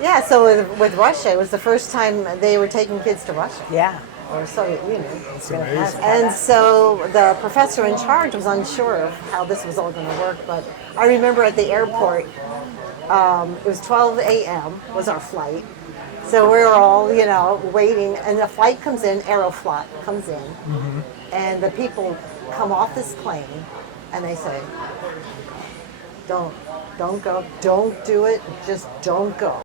Yeah, so with Russia, it was the first time they were taking kids to Russia. Yeah. Or Soviet Union. It's amazing. And so the professor in charge was unsure of how this was all going to work. But I remember at the airport, it was 12 a.m. was our flight. So we were all, waiting. And the flight comes in, Aeroflot comes in. Mm-hmm. And the people come off this plane and they say, don't go, don't do it, just don't go.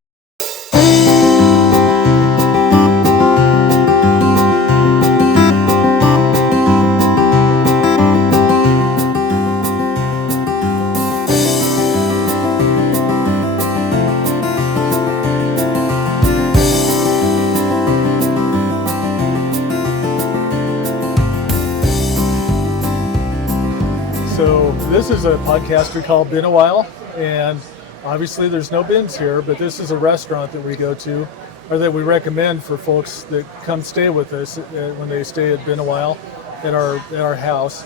So this is a podcast we call Been a While, and obviously there's no bins here, but this is a restaurant that we go to, or that we recommend for folks that come stay with us when they stay at Been a While at our house.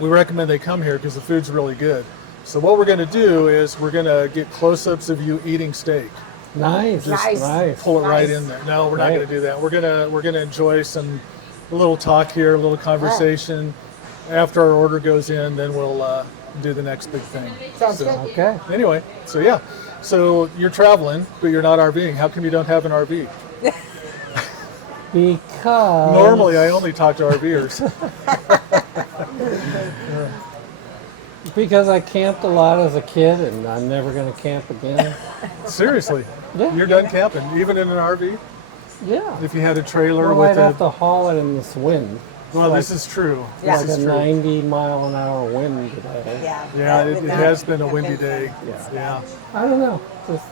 We recommend they come here because the food's really good. So what we're going to do is we're going to get close-ups of you eating steak. Nice. Nice. Pull it right in there. No, we're not going to do that. We're going to enjoy a little talk here, a little conversation. After our order goes in, then we'll do the next big thing. Sounds good. Okay. Anyway, so yeah. So you're traveling, but you're not RVing. How come you don't have an RV? Because Normally, I only talk to RVers. Because I camped a lot as a kid, and I'm never going to camp again. Seriously, Yeah. you're done camping, even in an RV? Yeah. If you had a trailer Well, with I'd have to haul it in this wind. Well, like, this is true. Yeah. like This a is true. 90-mile-an-hour wind today. Yeah. Yeah, That it would not has been a have windy been day. fun. Yeah. I don't know. Just,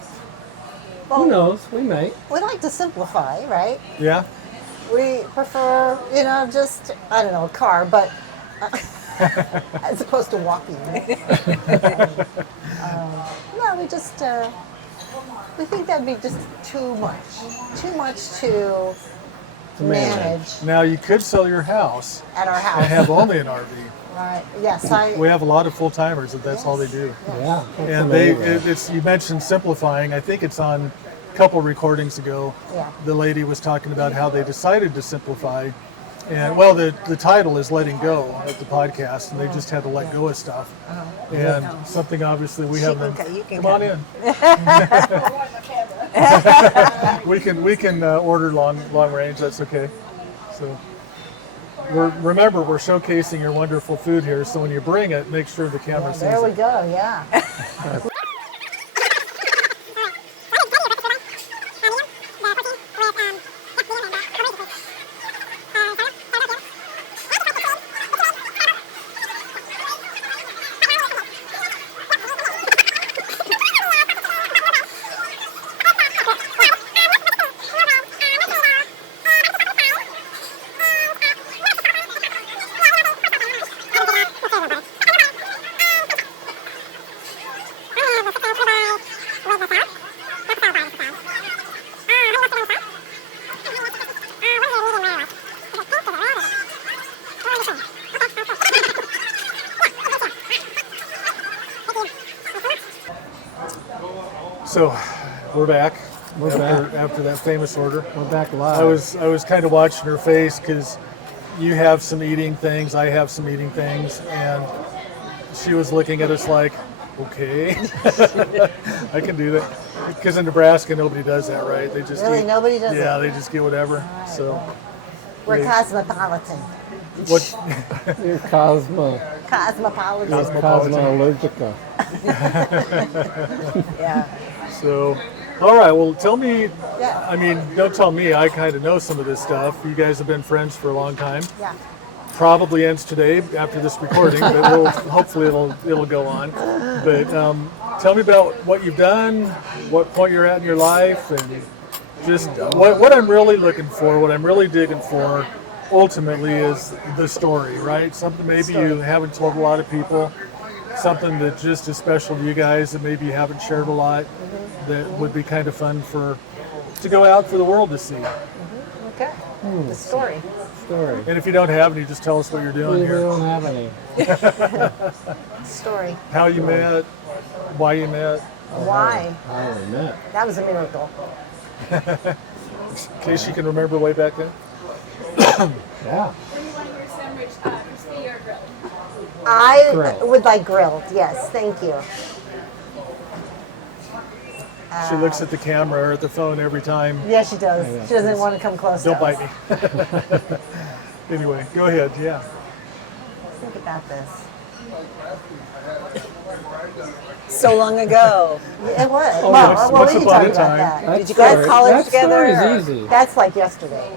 Well, who knows? We may. We like to simplify, right? Yeah. We prefer, just, I don't know, a car, but as opposed to walking. No, we think that'd be just too much to manage Now you could sell your house at our and house. have only an RV. Right? Yes, We have a lot of full timers that's all they do. Yeah. that's And amazing. you mentioned simplifying. I think it's on a couple recordings ago. Yeah. The lady was talking about how they decided to simplify. And well, the title is Letting Go of the podcast, and they just had to let go of stuff. And something obviously we haven't. you can Come on in. we can order long range. That's okay. So remember, we're showcasing your wonderful food here. So when you bring it, make sure the camera sees There we it. go. Yeah. So we're back. We're back. After that famous order. We're back live. I was kind of watching her face because you have some eating things, I have some eating things, and she was looking at us like, okay, I can do that. Because in Nebraska, nobody does that, right? They just Really, eat- nobody does Yeah, it? they just get whatever. So We're Yeah. cosmopolitan. what? You're Cosmo Cosmopolitan. Allergica. Yeah. So, all right. Well, tell me. Yeah. I mean, don't tell me. I kind of know some of this stuff. You guys have been friends for a long time. Yeah. Probably ends today after this recording, but hopefully it'll go on. But tell me about what you've done, what point you're at in your life, and just what I'm really looking for, what I'm really digging for, ultimately is the story, right? Something maybe you haven't told a lot of people, something that just is special to you guys that maybe you haven't shared a lot, that would be kind of fun to go out for the world to see. Okay. The story. Story. And if you don't have any, just tell us what you're doing We here. don't have any. Story. How you met, why you met. Why? How we met. That was a miracle. In case you can remember way back then. Yeah. When you want your sandwich, crispy or grilled? I Grilled. would like grilled. Yes, thank you. She looks at the camera or at the phone every time. Yeah, she does. She doesn't want to come close Don't to bite us. me. Anyway, go ahead. Yeah. Think about this. So long ago. It was. once well, we can upon talk a about time. that. Did you go to story- college that together, or- story's easy. That's like yesterday.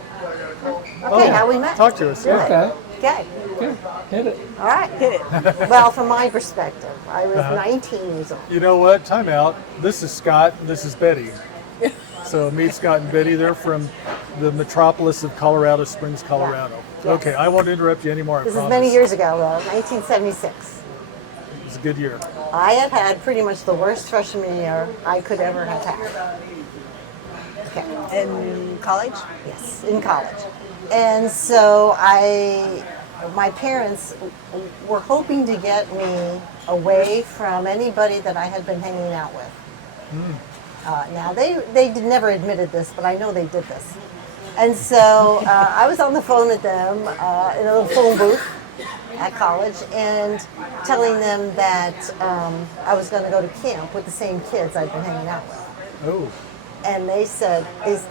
Okay, how we met. Talk to us. Do Yeah. it. Okay. Okay. Good. Hit it. All right. Hit it. Well, from my perspective, I was Uh-huh. 19 years old. You know what? Time out. This is Scott and this is Betty. So meet Scott and Betty. They're from the metropolis of Colorado Springs, Colorado. Yeah. Okay, I won't interrupt you anymore. I This is promise. many years ago, though, 1976. It was a good year. I had had pretty much the worst freshman year I could ever have had. Okay. In college? Yes, in college. And so my parents were hoping to get me away from anybody that I had been hanging out with. Now, they never admitted this, but I know they did this. And so I was on the phone with them in a little phone booth at college and telling them that I was going to go to camp with the same kids I'd been hanging out with. Oh, And they said, is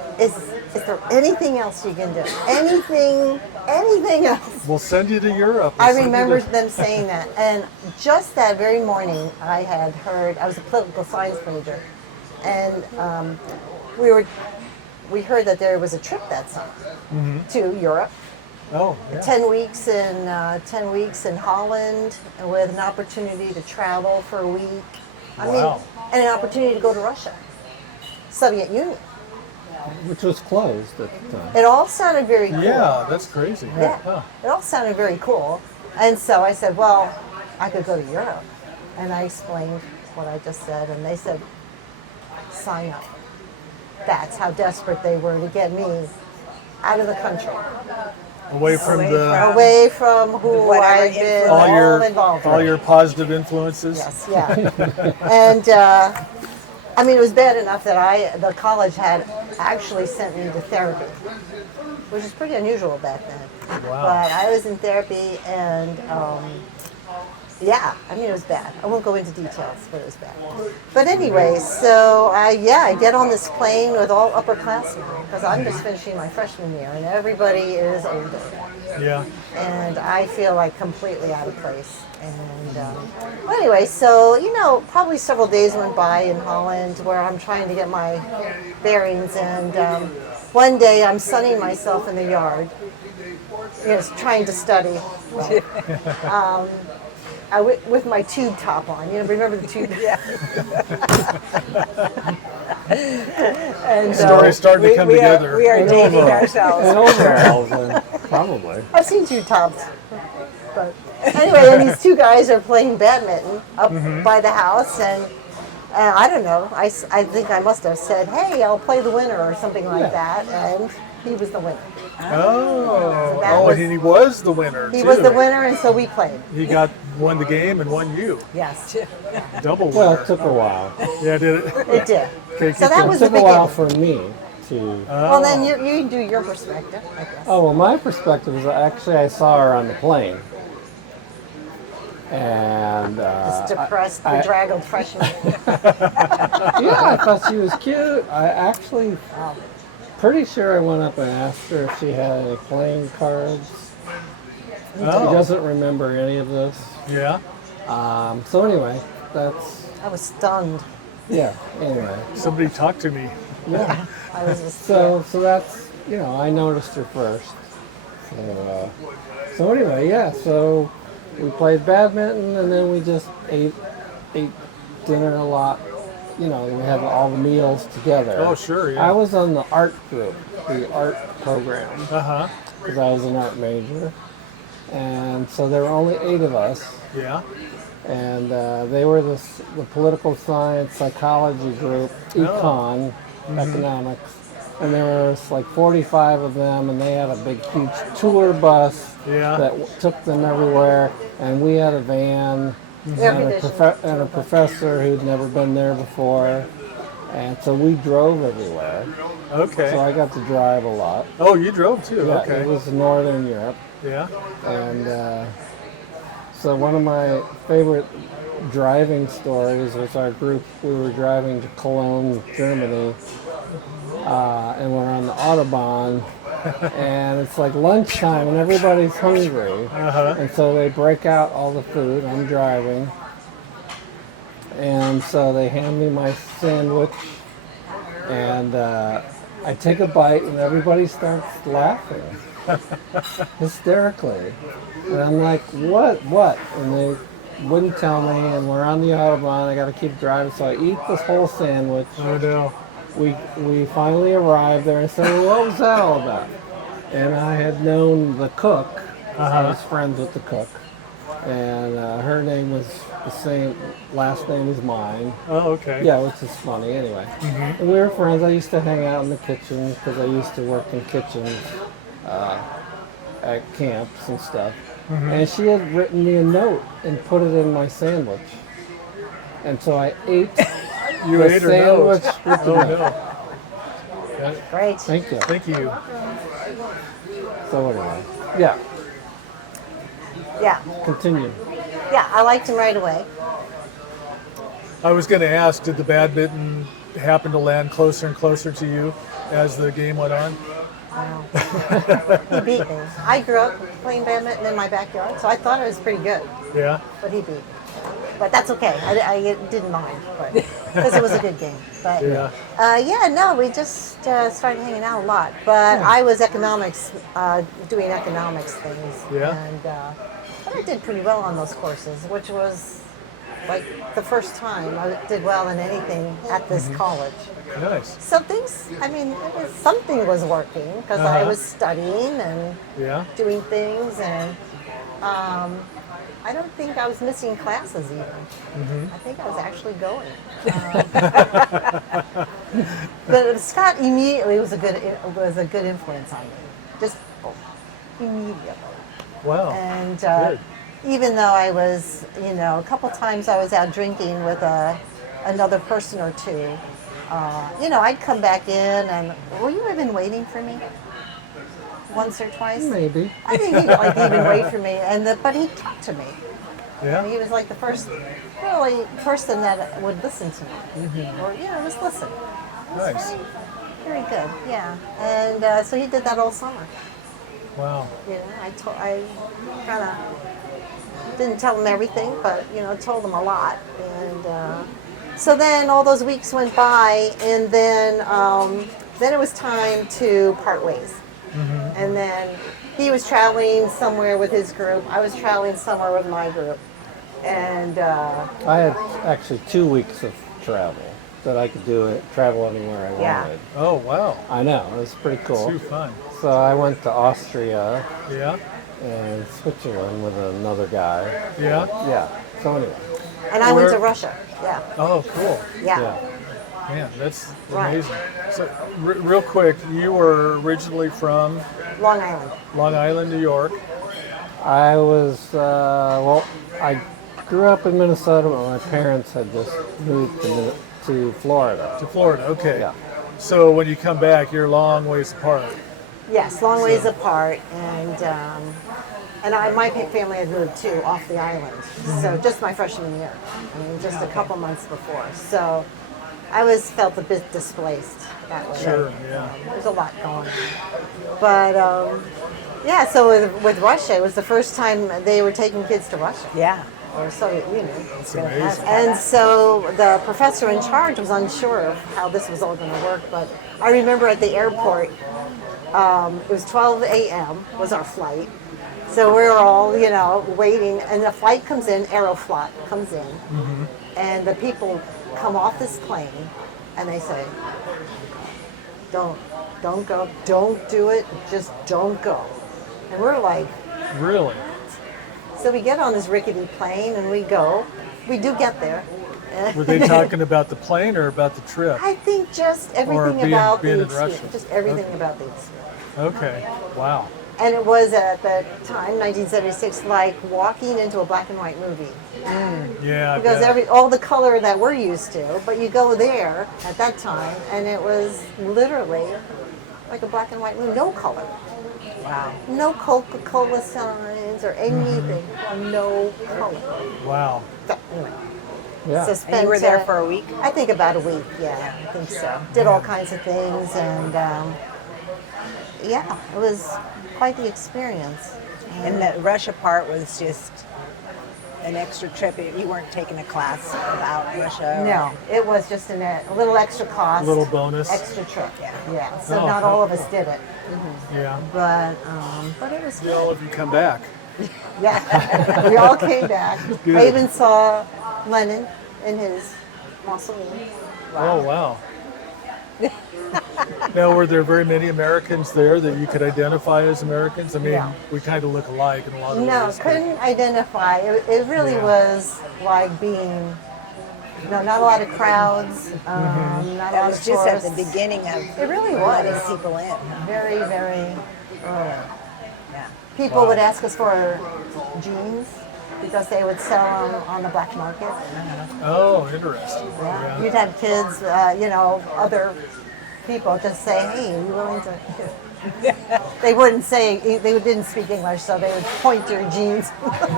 there anything else you can do? Anything else? we'll send you to Europe. We'll I send you remember to- them saying that. And just that very morning, I had heard, I was a political science major, and we heard that there was a trip that summer to Europe. Oh, yeah. 10 weeks in Holland with an opportunity to travel for a week. I Wow. mean, and an opportunity to go to Russia, Soviet Union. Which was closed at the time. It all sounded very cool. Yeah, that's crazy. Yeah. Huh. It all sounded very cool. And so I said, well, I could go to Europe. And I explained what I just said, and they said, sign up. That's how desperate they were to get me out of the country, Away from the away from who Whatever I've been influence. involved all with. your positive influences. Yes, yeah. And I mean, it was bad enough that the college had actually sent me to therapy, which is pretty unusual back then. Wow. But I was in therapy, and yeah, I mean, it was bad. I won't go into details, but it was bad. But anyway, so I get on this plane with all upperclassmen because I'm just finishing my freshman year, and everybody is older. Yeah. And I feel like completely out of place. And well, anyway, so probably several days went by in Holland where I'm trying to get my bearings. And one day I'm sunning myself in the yard, trying to study. With my tube top on. Remember the tube? Yeah. And Story's starting to come together. We are And dating overalls. ourselves. And overalls, and probably. I've seen tube tops. But anyway, and these two guys are playing badminton up by the house, and I don't know. I think I must have said, "Hey, I'll play the winner" or something like that, and he was the winner. Oh, that was- and he was the winner. He too. was the winner, and so we played. He won the game and won you. Yes, Double Well, winner. it took a while. Yeah, did it? it did. Okay, So keep that going. was It the took a while beginning. for me to. Well, then you do your perspective, I guess. Oh, well, my perspective is actually I saw her on the plane. And This depressed, I- bedraggled freshman. yeah, I thought she was cute. I actually pretty sure I went up and asked her if she had any playing cards. She Oh, doesn't remember any of this. yeah. So anyway, that's I was stunned. yeah. Anyway, Somebody talk to me. yeah. I was just So that's I noticed her first. So anyway, yeah. So we played badminton, and then we just ate dinner a lot. We had all the meals together. Oh, sure, yeah. I was on the art group, the art program, Uh-huh. because I was an art major, and so there were only 8 of us, Yeah. and they were the political science psychology group, econ, economics, and there was like 45 of them, and they had a big, huge tour bus Yeah. that took them everywhere, and we had a van, Air and conditioning. a professor who'd never been there before. And so we drove everywhere. Okay. So I got to drive a lot. Oh, you drove too. Yeah, Okay. it was Northern Europe. Yeah. And so one of my favorite driving stories was our group, we were driving to Cologne, Germany, and we're on the Autobahn, and it's like lunchtime and everybody's hungry. And so they break out all the food, I'm driving, and so they hand me my sandwich, and I take a bite and everybody starts laughing hysterically. And I'm like, what? And they wouldn't tell me, and we're on the Autobahn, I gotta keep driving, so I eat this whole sandwich. Oh no. We finally arrived there and said, well, what was that all about? And I had known the cook, I was friends with the cook, and her name was the same, last name as mine. Oh, okay. Yeah, which is funny anyway. And we were friends. I used to hang out in the kitchen because I used to work in kitchens at camps and stuff. And she had written me a note and put it in my sandwich. And so I ate You the ate her note. sandwich with the Oh note. no. Great. Thank you. Thank you. So anyway, yeah, Yeah. continue. Yeah, I liked him right away. I was going to ask, did the badminton happen to land closer and closer to you as the game went on? He beat me. I grew up playing badminton in my backyard, so I thought I was pretty good, Yeah. but he beat me. But that's okay. I didn't mind, because it was a good game. But Yeah. no, we just started hanging out a lot. But I was economics, doing economics things. Yeah. And but I did pretty well on those courses, which was like the first time I did well in anything at this college. Nice. So things, I mean, something was working because I was studying and Yeah. doing things, and I don't think I was missing classes even. I think I was actually going. But Scott immediately was a good influence on me, just immediately. Wow. And Good. even though I was, a couple times I was out drinking with another person or two, I'd come back in and, were you even waiting for me? Once or twice? Maybe. I think he'd even wait for me, but he talked to me. And he Yeah. was like the first really person that would listen to me, or just listen. It was Nice. very good, yeah. And so he did that all summer. Wow. I kind of didn't tell him everything, but told him a lot. And so then all those weeks went by, and then it was time to part ways. And then he was traveling somewhere with his group. I was traveling somewhere with my group. And I had actually 2 weeks of travel that I could travel anywhere I Yeah. wanted. Oh, wow. I know, it was pretty cool. Too fun. So I went to Austria Yeah. and Switzerland with another guy. Yeah. Yeah, so anyway. and I went to Where- Russia. Yeah, Oh, cool. yeah. Man, that's Right. amazing. So, real quick, you were originally from Long Island. Long Island, New York. I was, I grew up in Minnesota, but my parents had just moved to Florida. To Florida, okay. Yeah. So when you come back, you're a long ways apart. Yes, long ways apart, and my family had moved too off the island. So just my freshman year, just a couple months before. So I felt a bit displaced that way. Sure, yeah. There's a lot going on, but so with Russia, it was the first time they were taking kids to Russia. Yeah. Or Soviet Union. It's amazing. And so the professor in charge was unsure of how this was all going to work, but I remember at the airport, it was 12 a.m. was our flight. So we were all, waiting, and the flight comes in, Aeroflot comes in, and the people come off this plane, and they say, don't go, don't do it, just don't go. And we're like, Really? so we get on this rickety plane and we go. We do get there. Were they talking about the plane or about the trip? I think just everything being- about being the in Russia. experience. Just everything about the experience. Okay. Wow. And it was at the time, 1976, like walking into a black and white movie. Yeah. I Because bet. all the color that we're used to, but you go there at that time, and it was literally like a black and white movie, no color. Wow. No Coca-Cola signs or anything. No color. Wow. So, anyway, Yeah. so And you were there spent, for a week? I think about a week, yeah, I think so. Did all kinds of things, and yeah, it was quite the experience. And the Russia part was just an extra trip. You weren't taking a class about Russia? or- No, it was just a little extra cost. A little bonus. Extra trip. Yeah. Yeah. So Oh, not all of us did it, Yeah. but it was Did all of you come back? yeah. We all came back. Good. I even saw Lenin in his mausoleum. Oh, wow. Now, were there very many Americans there that you could identify as Americans? I mean, No. we kind of look alike in a lot of No, ways. but- couldn't identify. It really Yeah. was like being, not a lot of crowds, not a That lot was of just at tourists. the beginning of It really letting was. people in. Very, very early. Yeah. People Wow. would ask us for jeans because they would sell them on the black market. Oh, interesting. Yeah. Yeah. You'd have kids, other people just say, "Hey, are you willing to?" They wouldn't say, they didn't speak English, so they would point to your jeans.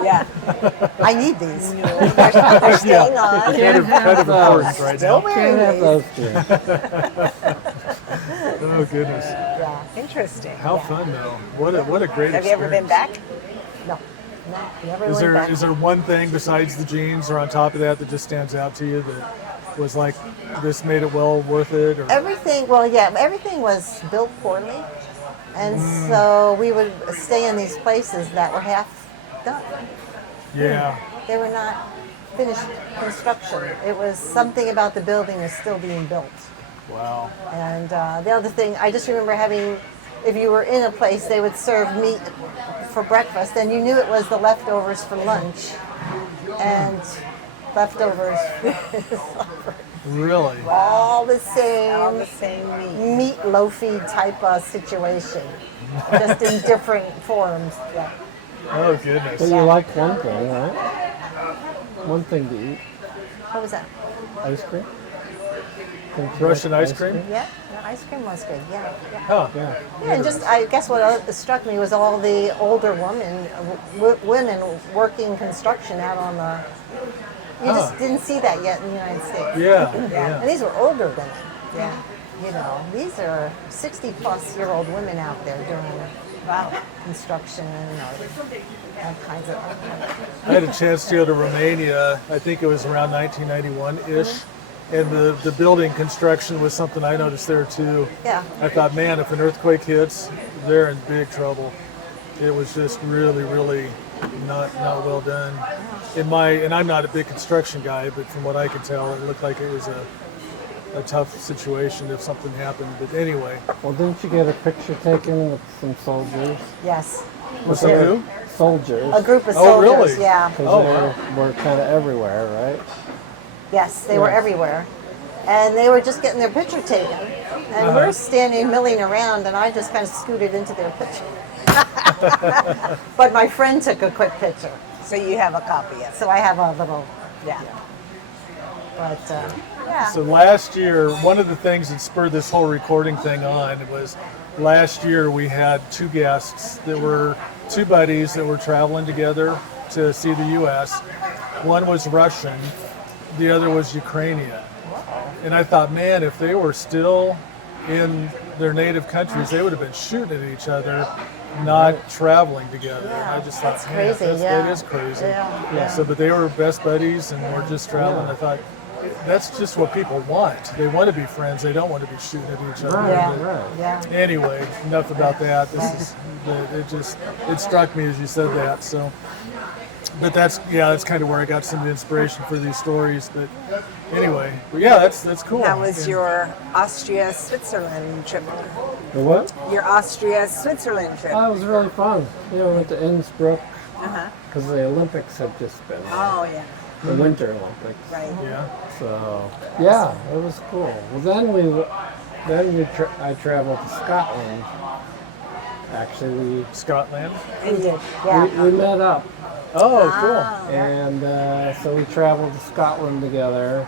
Yeah. I need these. They're staying on. Kind of important right Still now. wearing Can't have these. those two. Oh, goodness. Yeah. Interesting. How fun, though. What a great Have you ever been experience. back? No, never Is went there back. is there one thing besides the jeans or on top of that that just stands out to you that was like this made it well worth it? Or Everything, everything was built poorly. And so we would stay in these places that were half done. yeah, They were not finished construction. It was something about the building was still being built. wow, And the other thing, I just remember having, if you were in a place, they would serve meat for breakfast, and you knew it was the leftovers for lunch, and leftovers for supper. really? All the All the same same meat. meat loafy type of situation, just in different forms. Yeah. Oh, goodness. But you like one thing, right? One thing to eat. What was that? Ice cream? Don't you Russian like ice cream? Yeah, the ice cream was good. Yeah. Huh. Yeah. Yeah, and just I guess what struck me was all the older women working construction out on the. You just Huh. didn't see that yet in the United States. Yeah, And yeah. these were older women. Yeah. These are 60-plus-year-old women out there doing construction or all kinds of. I had a chance to go to Romania. I think it was around 1991-ish. And the building construction was something I noticed there too. Yeah. I thought, man, if an earthquake hits, they're in big trouble. It was just really, really not well done. And I'm not a big construction guy, but from what I could tell, it looked like it was a tough situation if something happened. But anyway, Well, didn't you get a picture taken with some soldiers? Yes. what's that who? Soldiers. A group of Oh, soldiers. really? Yeah. Because Oh, they were kind of everywhere, right? Yes, they were Yeah. everywhere. And they were just getting their picture taken. And we're standing milling around, and I just kind of scooted into their picture. But my friend took a quick picture. So you have a copy of it. So I have a little, Yeah. but yeah. So last year, one of the things that spurred this whole recording thing on was last year we had two guests that were two buddies that were traveling together to see the U.S. One was Russian, the other was Ukrainian. And I thought, man, if they were still in their native countries, they would have been shooting at each other, not traveling together. And I just thought, That's man, crazy, that yeah. is crazy. Yeah. So, but they were best buddies and were just traveling. I thought, that's just what people want. They want to be friends. They don't want to be shooting at each other. Yeah. But Right. Yeah. anyway, enough about that. It struck me as you said that. So, but that's kind of where I got some of the inspiration for these stories. But anyway, but yeah, that's cool. That was And- your Austria-Switzerland trip. The what? Your Austria-Switzerland trip. Oh, it was really fun. Yeah, we went to Innsbruck Uh-huh. because the Olympics had just been. Oh, yeah. The Winter Olympics. Right. Yeah. So yeah, it was cool. Well, I traveled to Scotland Actually, Scotland. We did. Yeah. we met up, Oh, cool. and so we traveled to Scotland together.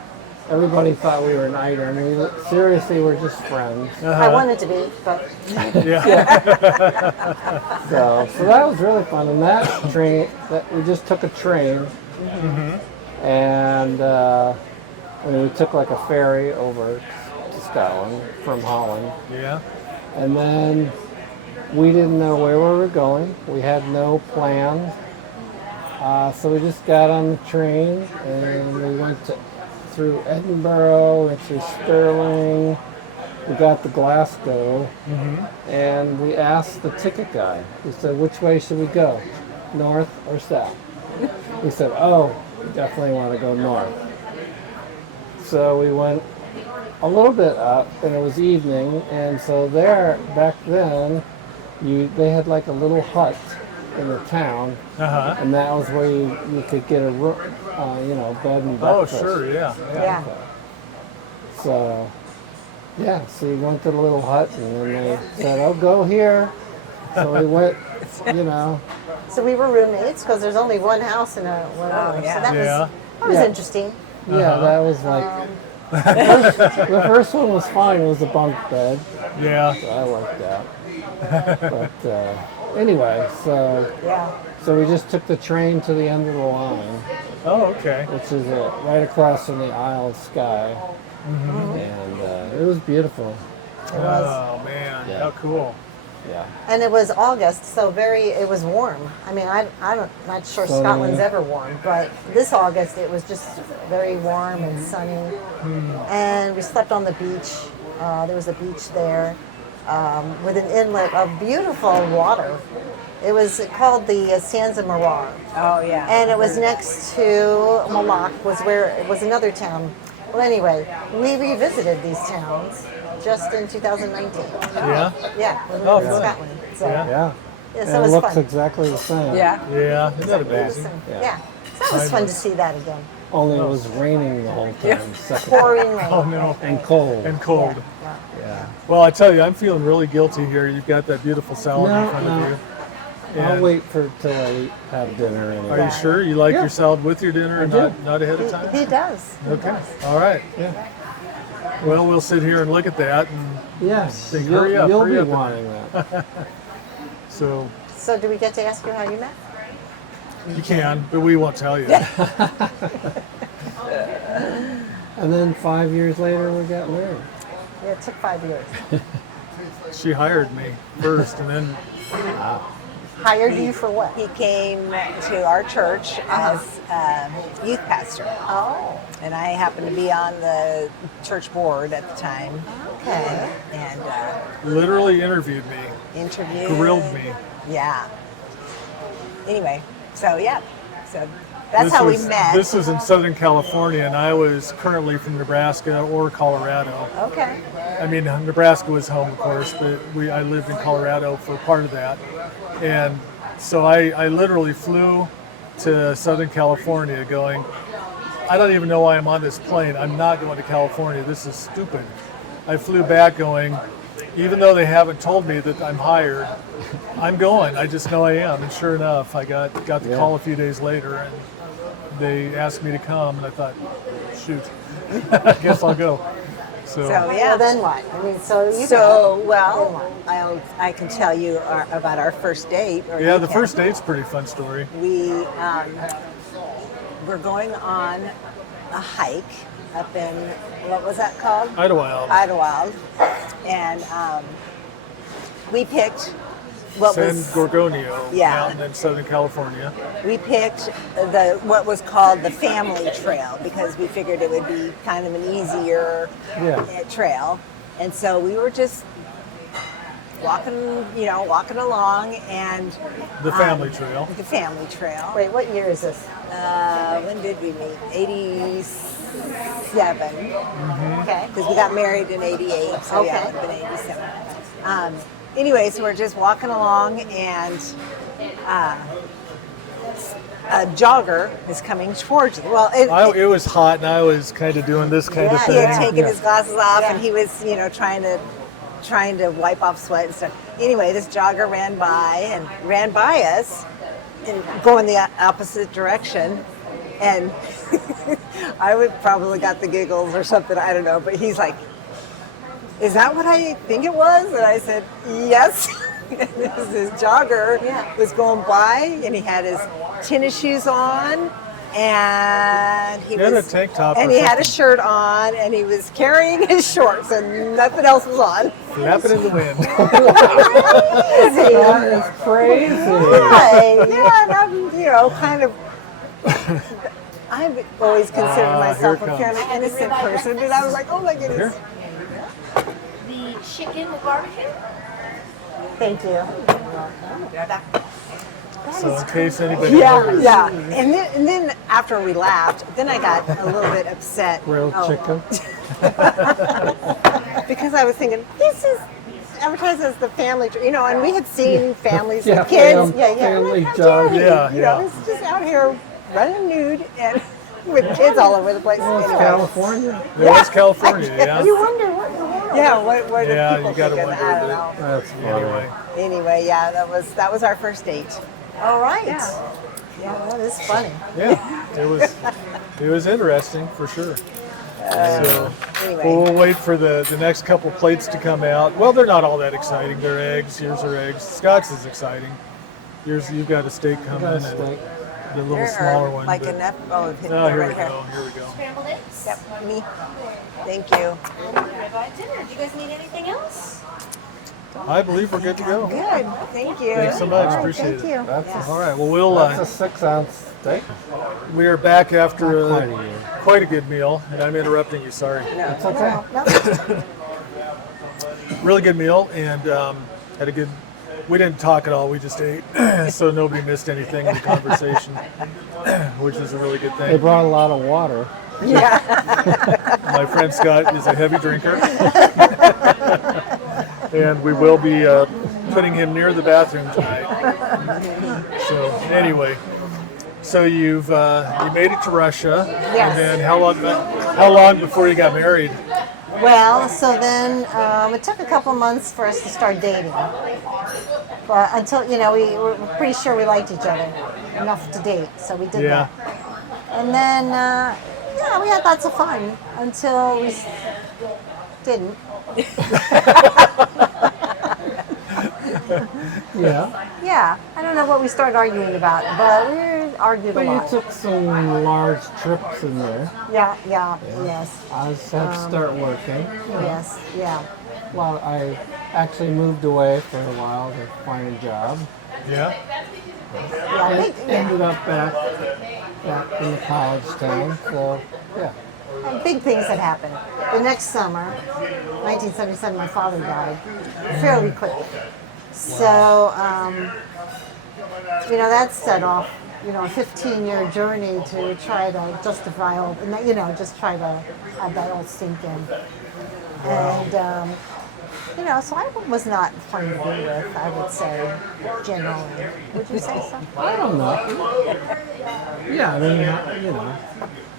Everybody thought we were night, and we seriously were just friends. I wanted to be, but Yeah. So that was really fun. And that train, that we just took a train, and I mean, we took like a ferry over to Scotland from Holland, Yeah. and then we didn't know where we were going. We had no plan, so we just got on the train and we went through Edinburgh, went through Stirling. We got to Glasgow, and we asked the ticket guy. We said, "Which way should we go, north or south?" He said, "Oh, we definitely want to go north." So we went a little bit up, and it was evening, and so there, back then, they had like a little hut in the town, and that was where you could get a room, bed and Oh, breakfast. sure. Yeah. yeah. So, yeah, so we went to the little hut, and then they said, "Oh, go here." So we went, So we were roommates because there's only one house in a one room. yeah. So that Yeah. was Yeah. interesting. yeah, that was like, the first one was fine. It was a bunk bed. Yeah. So I liked that. But anyway, so Yeah. we just took the train to the end of the line, Oh, okay. which is right across from the Isle of Skye, and it was beautiful. It was. Oh man, Yeah. how cool. Yeah. And it was August, so it was warm. I mean, I'm not sure Sunny. Scotland's ever warm, but this August it was just very warm and sunny. And we slept on the beach. There was a beach there with an inlet of beautiful water. It was called the Sands of Morar. Oh, yeah. And it was next to Malak, it was another town. Well, anyway, we revisited these towns just in 2019. Yeah. Yeah, when we Oh, were in fun. Scotland. So, Yeah. Yeah. yeah, so And it it was looks fun. exactly the same. Yeah. Yeah. Isn't that amazing? Awesome. Yeah. Yeah. So that was fun to see that again. Only it was raining the whole time. Second. Pouring rain. Oh no. And cold. And cold. Yeah. Yeah. Well, I tell you, I'm feeling really guilty here. You've got that beautiful salad in front of you. I'll And wait till I have dinner anyway. Are you sure you like Yeah. your salad with your dinner and I do. not ahead of time? He does. He Okay. does. All right. Yeah. Well, we'll sit here and look at that. And Yes. Think, hurry up, You'll hurry be up. wanting that. so So, do we get to ask you how you met? you can, but we won't tell you. And then 5 years later, we got married. Yeah, it took 5 years. She hired me first, and then Hired you for what? He came to our church as youth pastor, Oh, and I happened to be on the church board at the time, okay. and literally interviewed me, interviewed. grilled me. Yeah. Anyway, so that's how we met. This was in Southern California, and I was currently from Nebraska or Colorado. Okay. I mean, Nebraska was home, of course, but I lived in Colorado for part of that. And so I literally flew to Southern California going, I don't even know why I'm on this plane. I'm not going to California. This is stupid. I flew back going, even though they haven't told me that I'm hired, I'm going. I just know I am. And sure enough, I got the call a few days later, and they asked me to come, and I thought, shoot, I guess I'll go. So, So Well, yeah. then what? I mean, so you So Then well, what? I can tell you about our first date. Or yeah, you the can. first date's a pretty fun story. We were going on a hike up in, what was that called? Idlewild. Idlewild, and we picked what San was Gorgonio Yeah. mountain in Southern California. we picked what was called the family trail because we figured it would be kind of an easier Yeah. trail, and so we were just walking along, and The family trail. the family trail. Wait, what year is this? When did we meet? 87. Okay. Because we got married in 88, so yeah, Okay. it would have been 87. Anyway, so we're just walking along, and a jogger is coming towards us. Well, It was hot, and I was kind of doing this kind of Yeah, thing. he had taken Yeah. his glasses off, Yeah. and he was, trying to trying to wipe off sweat and stuff. Anyway, this jogger ran by us and going the opposite direction. And I would probably got the giggles or something, I don't know. But he's like, "Is that what I think it was?" And I said, "Yes." This jogger was going by, and he had his tennis shoes on, and he had was a tank top and or he had a something. shirt on, and he was carrying his shorts, and nothing else was on. Flapping in the wind. That is crazy. Right. Yeah, and I'm, kind of. I've always considered myself here a it fairly comes. innocent person, and I was like, "Oh my goodness." Here. The chicken with barbecue. Thank you. So in case anybody Yeah, wonders. yeah. And then after we laughed, then I got a little bit upset. Grilled chicken. Because I was thinking, this is advertised as the family, and we had seen families Yeah, with kids. family How jog. dare he? Yeah, You know, yeah. it's just out here running nude and with kids all over the place. Well, it's Anyway. California. There was California, yeah. You wonder what in the world. Yeah, what do Yeah, people you gotta think of wonder that? I a don't bit. know. That's funny. Anyway. Anyway, yeah, that was our first date. All right. Yeah. Yeah, that is funny. Yeah, it was interesting for sure. So Anyway. we'll wait for the next couple plates to come out. Well, they're not all that exciting. They're eggs. Here's our eggs. Scott's is exciting. You've got a steak coming, Got a and steak. the little There smaller are one. like but- enough. Oh, Oh, here right we go. Here we go. Scrambled eggs. Yep, me. Thank you. Ribeye dinner. Do you guys need anything else? I believe we're good to go. Good. Thank you. Thanks so much. Appreciate Thank it. you. That's All right. Well, that's a 6-ounce steak. we are back after Not quite a year. quite a good meal, and I'm interrupting you. Sorry. It's okay. No, Really good meal, and had a good. We didn't talk at all. We just ate, so nobody missed anything in the conversation, which is a really good They thing. brought a lot of water. My friend Scott is a heavy drinker, and we will be putting him near the bathroom tonight. So anyway, so you made it to Russia, Yes. and then how long before you got married? Well, so then it took a couple months for us to start dating. But until, we were pretty sure we liked each other enough to date. So we did Yeah. that. And then, we had lots of fun until we didn't. Yeah. Yeah, I don't know what we started arguing about, but we argued a But you lot. took some large trips in there. Yeah, yes, I just had to start working. yes, yeah. Well, I actually moved away for a while to find a job. Yeah. Yeah, I think, Ended up back in the college town. So, yeah. big things had happened. The next summer, 1977, my father died fairly quickly. So, that set off, a 15-year journey to try to justify all, just try to have that all sink in. And, so I was not fun to be with, I would say, generally. Would you say so? I don't know. Yeah, I mean,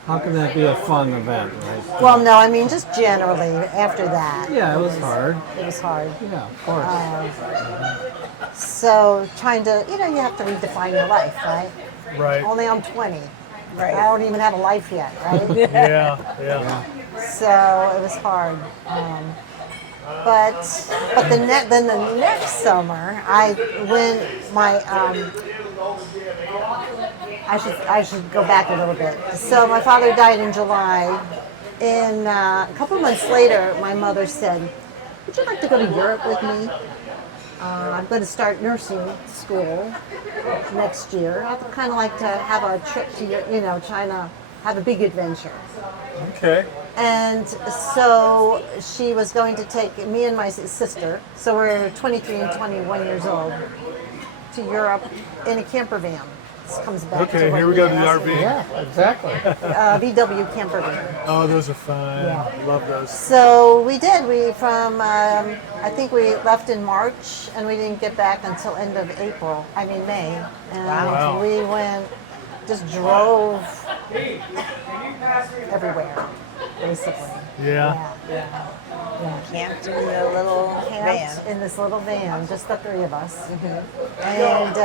how can that be a fun event, right? Well, no, I mean, just generally, after that. Yeah, it was hard. It was hard. Yeah, of course. So trying to, you have to redefine your life, right? Right. Only I'm 20. Right. I don't even have a life yet, right? Yeah. So it was hard. But then the next summer, I should go back a little bit. So my father died in July. And a couple months later, my mother said, "Would you like to go to Europe with me? I'm going to start nursing school next year. I'd kind of like to have a trip to, trying to have a big adventure." Okay. And so she was going to take me and my sister, so we're 23 and 21 years old, to Europe in a camper van. This comes back to Okay. what Here we you go to the asked me. RV. Yeah, exactly. VW camper van. Oh, those are fun. Yeah. Love those. So we did. I think we left in March, and we didn't get back until end of May. And Wow. we just drove everywhere, basically. Yeah. Yeah. Camped in the little camped van. in this little van, just the three of us. And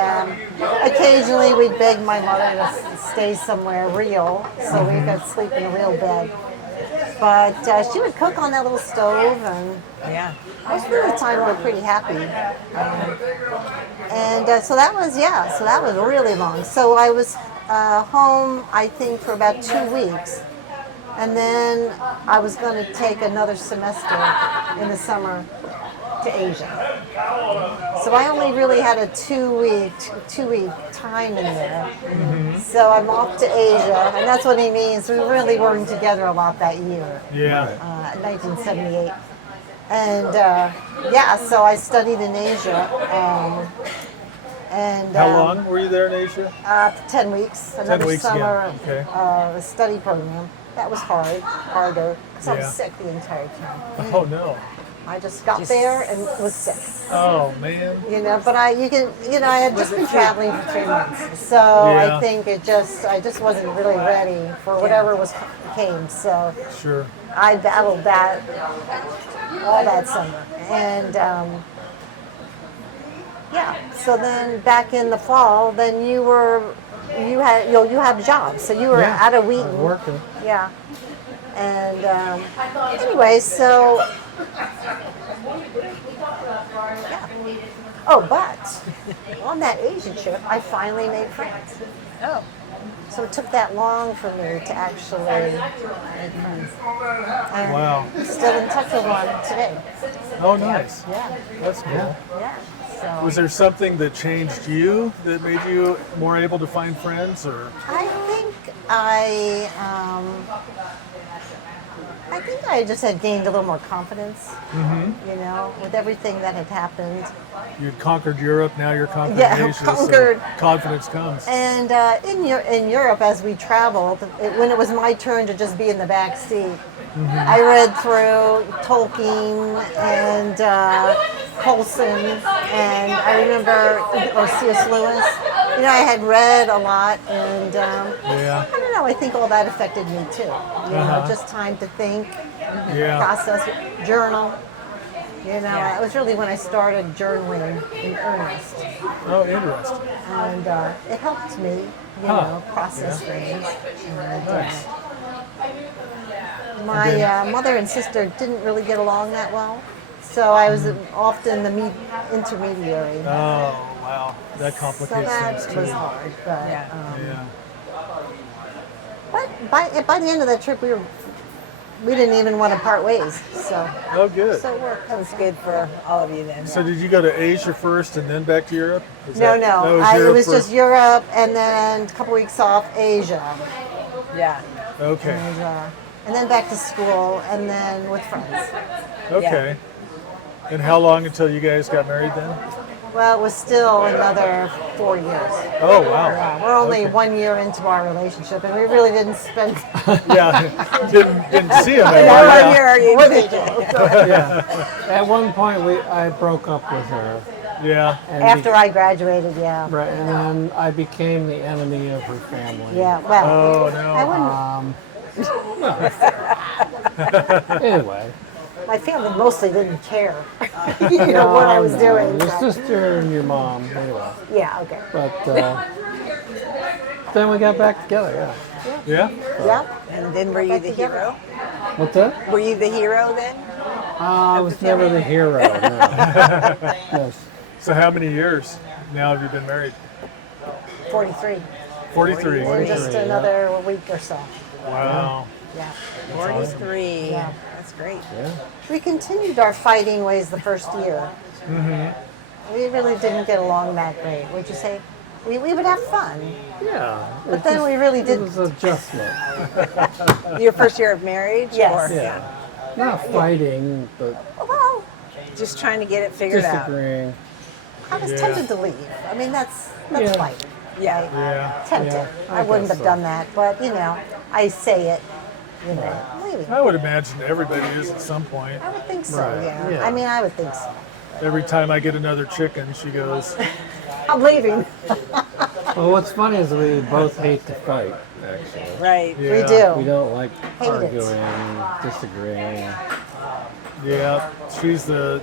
occasionally we'd beg my mother to stay somewhere real so we could sleep in a real bed. But she would cook on that little stove, and Yeah. most of the time we were pretty happy. So that was, so that was really long. So I was home, I think, for about 2 weeks. And then I was going to take another semester in the summer to Asia. So I only really had a 2 week time in there. So I'm off to Asia, and that's what he means. We really weren't together a lot that year, Yeah. 1978. And so I studied in Asia. How long were you there in Asia? 10 weeks, another weeks, summer yeah. Okay. a study program. That was harder, because I was Yeah. sick the entire time. Oh no. I just got there and was sick. Oh man. But I had just been traveling for 3 months, so Yeah. I think I just wasn't really ready for whatever came. So Sure. I battled that all that summer, and so then back in the fall, then you had a job, so you were Yeah, out of I was Wheaton. working. Yeah. And anyway, so oh, but on that Asian trip, I finally made friends. Oh. So it took that long for me to actually make friends. And Wow. I'm still in touch with one today. Oh nice. Yeah, That's cool. yeah. So Was there something that changed you that made you more able to find friends, or? I think I just had gained a little more confidence. With everything that had happened. You'd conquered Europe, now you're conquering Yeah, Asia. conquered. So confidence comes. And in Europe, as we traveled, when it was my turn to just be in the back seat, I read through Tolkien and Colson, and I remember, or C.S. Lewis. I had read a lot, and Yeah. I don't know, I think all that affected me too. Just time to think, Yeah. process, journal. It was really when I started journaling in earnest. Oh, interesting. And it helped me, process things. And, Nice. my mother and sister didn't really get along that well, so I was often the intermediary. Oh, wow. That So complicates that things was too. hard, but Yeah. but by the end of that trip, we didn't even want to part ways. So Oh, good. so it worked. That was good for all of you then. So did you go to Asia first and then back to Europe? Is No, that- it Europe was first? just Europe, and then a couple weeks off Asia. Yeah. Okay. And then back to school, and then with friends. Okay. And how long until you guys got married then? Well, it was still another 4 years. Oh, wow. Yeah, we're only Okay. 1 year into our relationship, and we really didn't spend. Yeah. didn't see him that How long. long are you dating? Yeah. At one point, I broke up with her. Yeah. And After I graduated, yeah. right, and then I became the enemy of her family. Yeah, well, Oh, I no. wouldn't. Anyway. My family mostly didn't care, what I was doing. Your so- sister and your mom, anyway. Yeah, okay. But then we got back together, yeah. Yeah? Yeah. And then were you the hero? What's that? Were you the hero then? I was never the hero, no. Yes. So how many years now have you been married? 43. 43. In just yeah. another week or so. Wow. Yeah. 43. Yeah. That's great. Yeah. We continued our fighting ways the first year. We really didn't get along that great. Would you say? We would have fun, Yeah. but then we really It didn't. was adjustment. Your first year of marriage? Yes. Or Yeah. Not fighting, but Well, just trying to get it figured out? disagreeing. I was Yeah. tempted to leave. I mean, that's Yeah. fine. Yeah. Yeah. Tempted. Yeah, I I wouldn't guess have so. done that, but I say it. Leaving. I would imagine everybody is at some point. I would think so. Right, Yeah. yeah. I mean, I would think so. Every time I get another chicken, she goes, I'm leaving. Well, what's funny is we both hate to fight, actually. Right. yeah. We do. We don't like Hate it. arguing, disagreeing. Yeah, she's the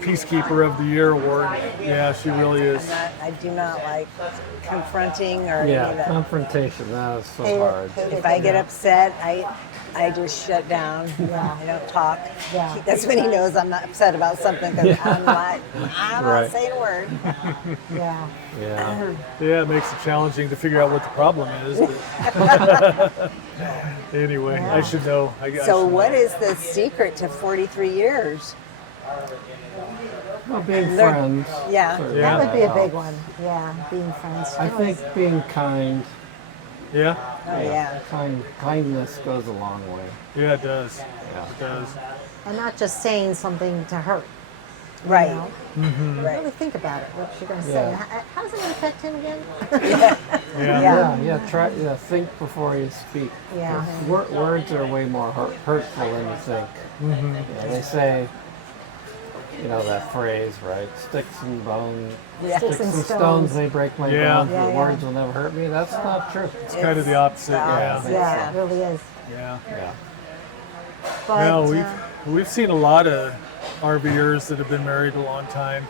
Peacekeeper of the Year award. Yeah, she really is. I do not like confronting or any of Yeah, that. confrontation, that is so Hate it, hard. hate it. If I get upset, I just shut down. Yeah. I don't talk. Yeah. That's when he knows I'm not upset about something because I'm not Right. saying a word. Yeah. Yeah. Yeah, it makes it challenging to figure out what the problem is. But anyway, I should know. I So should what know. is the secret to 43 years? Well, being They're- friends. yeah. certainly That would be a helps. big one. Yeah, being friends. I think being kind. Yeah, Oh, yeah. Kindness goes a long way. yeah, it does. Yeah. It does. And not just saying something to hurt. you Right. know? Right. Really think about it, what you're going to say. Yeah. How's it going to affect him again? Yeah. Yeah. Yeah. Think before you speak. Yeah. Words are way more hurtful than you think. Yeah, they say, that phrase, right? Sticks and bones. Yeah. Sticks Sticks and and stones. stones, they break my Yeah. bones, Yeah, but yeah. words will never hurt me. That's not true. It's kind of the opposite. Yeah. Yeah, it really is. Yeah. Yeah. But No, we've seen a lot of RVers that have been married a long time,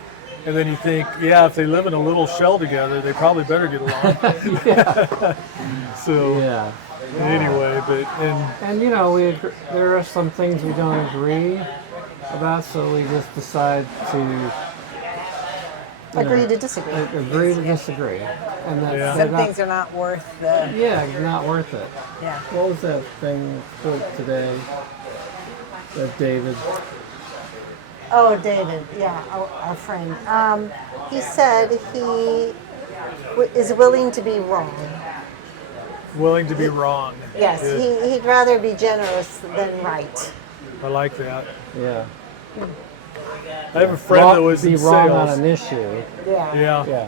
and then you think, yeah, if they live in a little shell together, they probably better get along. So Yeah. anyway, And there are some things we don't agree about, so we just decide to agree to disagree. agree to disagree, and that's Yeah. Some things are not worth the. not worth it. Yeah. What was that thing quote today that David? Oh, David, yeah, our friend. He said he is willing to be wrong. willing to be wrong. Yes, Yeah, he'd rather be generous than right. I like that. Yeah. I have a friend that was be in wrong on sales. an issue. Yeah. Yeah. Yeah.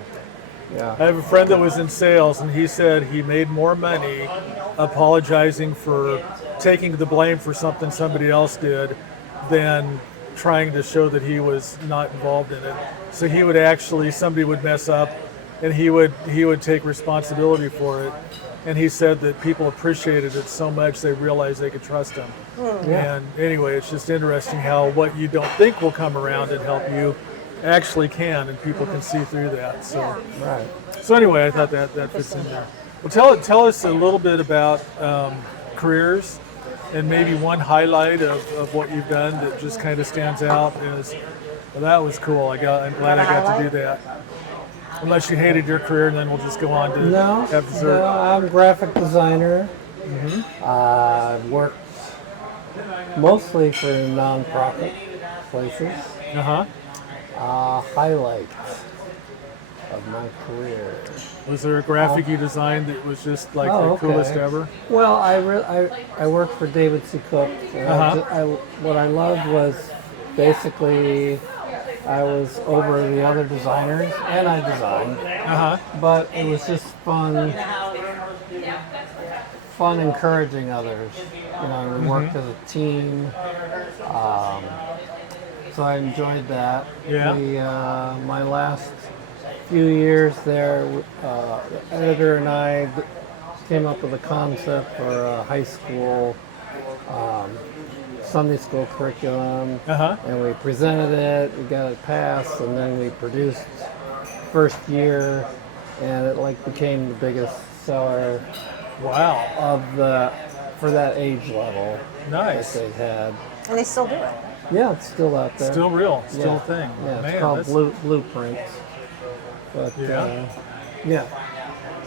Yeah. I have a friend that was in sales, and he said he made more money apologizing for taking the blame for something somebody else did than trying to show that he was not involved in it. So he would actually, somebody would mess up, and he would take responsibility for it. And he said that people appreciated it so much they realized they could trust him. Yeah. And anyway, it's just interesting how what you don't think will come around and help you actually can, and people can see through that. So. Right. So anyway, I thought that fits in there. Well, tell us a little bit about careers, and maybe one highlight of what you've done that just kind of stands out as, well, that was cool. I'm glad I got to do that. Unless you hated your career, and then we'll just go on to No, have dessert. I'm a graphic designer. I've worked mostly for nonprofit places. Highlight of my career. Was there a graphic you designed that was just like Oh, the okay. coolest ever? Well, I worked for David C. Cook. And what I loved was basically I was over the other designers, and I designed. But it was just fun encouraging others. We worked as a team. So I enjoyed that. Yeah. My last few years there, the editor and I came up with a concept for a high school Sunday school curriculum, and we presented it, we got it passed, and then we produced first year, and it became the biggest seller Wow. for that age level Nice. that they had. And they still do it. Yeah, it's still out there. Still real. Still Yeah. a thing. Yeah, it's Man, called that's- Blueprints. But Yeah. yeah.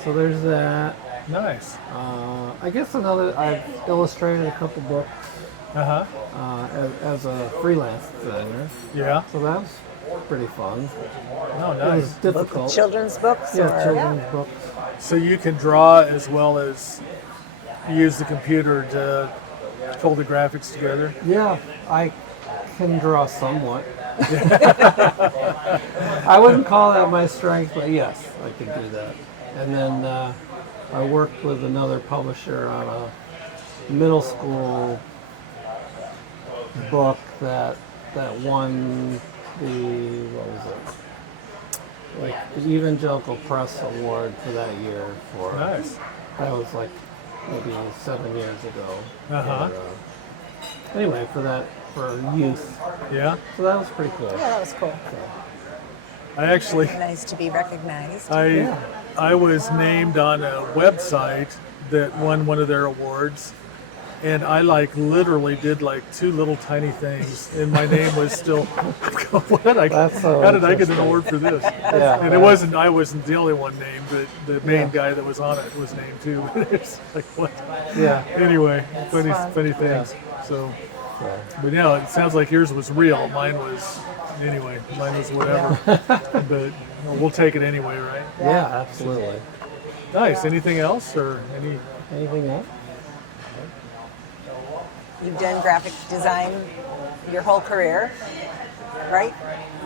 So there's that. Nice. I guess I've illustrated a couple books as a freelance designer. Yeah. So that was pretty fun. Oh, It was nice. difficult. Children's books? Yeah, or? children's books. So you can draw as well as use the computer to pull the graphics together. Yeah, I can draw somewhat. I wouldn't call that my strength, but yes, I can do that. And then I worked with another publisher on a middle school book that won the, what was it? The Evangelical Press Award for that year. Nice. That was maybe 7 years ago. anyway, for youth. Yeah. So that was pretty cool. Yeah, that was cool. I actually, Nice to be recognized. I was named on a website that won one of their awards, and I literally did 2 little tiny things, and my name was still. That's so how did I get an interesting. award for this? Yeah. And I wasn't the only one named, but the main guy that was on it was named too. It's like what? Yeah. Anyway, funny fun. things. So, Yeah. but yeah, it sounds like yours was real. Mine was whatever. But we'll take it anyway, right? Yeah, absolutely. Nice. Anything else Anything else? You've done graphic design your whole career, right?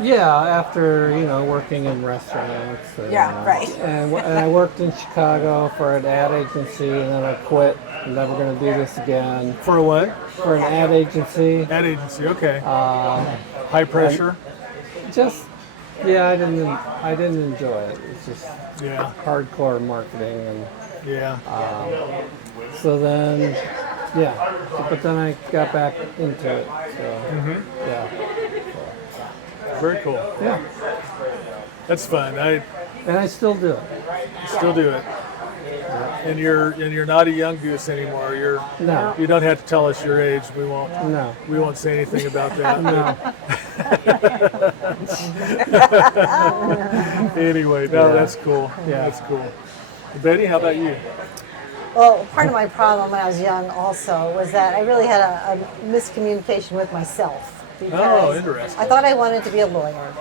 Yeah, after working in restaurants. And, Yeah, right. And I worked in Chicago for an ad agency, and then I quit. I'm never going to do this again. For a what? For an ad agency, Ad agency. Okay. High pressure. I didn't enjoy it. It's just Yeah. hardcore marketing, and Yeah. so then, but then I got back into it. So yeah, Very cool. yeah, That's fun. I and I still do it. still do it. And you're not a young goose anymore. No, You don't have to tell us your age. We won't. no, We won't say anything about that. no. Anyway, no, that's cool. Yeah. That's cool. Betty, how about you? Well, part of my problem when I was young also was that I really had a miscommunication with myself. Because interesting. I thought I wanted to be a lawyer.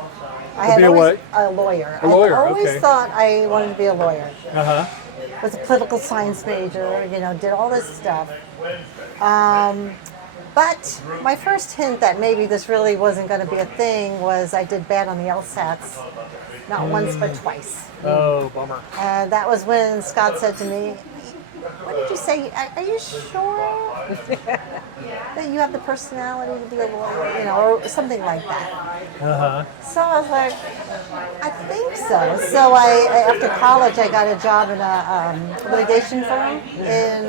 be a what? A lawyer. A lawyer, I always okay. thought I wanted to be a lawyer. Uh huh. Was a political science major, did all this stuff. But my first hint that maybe this really wasn't going to be a thing was I did bad on the LSATs, not once but twice. Oh, bummer. And that was when Scott said to me, "What did you say? Are you sure that you have the personality to be a lawyer?" Or something like that. Uh huh. So I was like, I think so. So after college, I got a job in a litigation firm in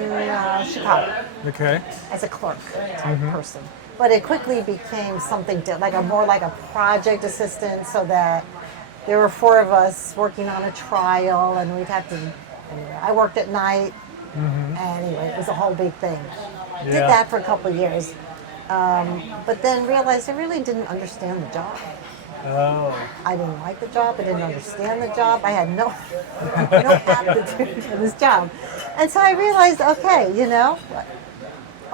Chicago Okay. as a clerk type person. But it quickly became something more like a project assistant, so that there were 4 of us working on a trial, and we'd have to. Anyway, I worked at night. Anyway, it was a whole big thing. Did Yeah. that for a couple of years, but then realized I really didn't understand the job. Oh. I didn't like the job. I didn't understand the job. I had no aptitude for this job. And so I realized, okay,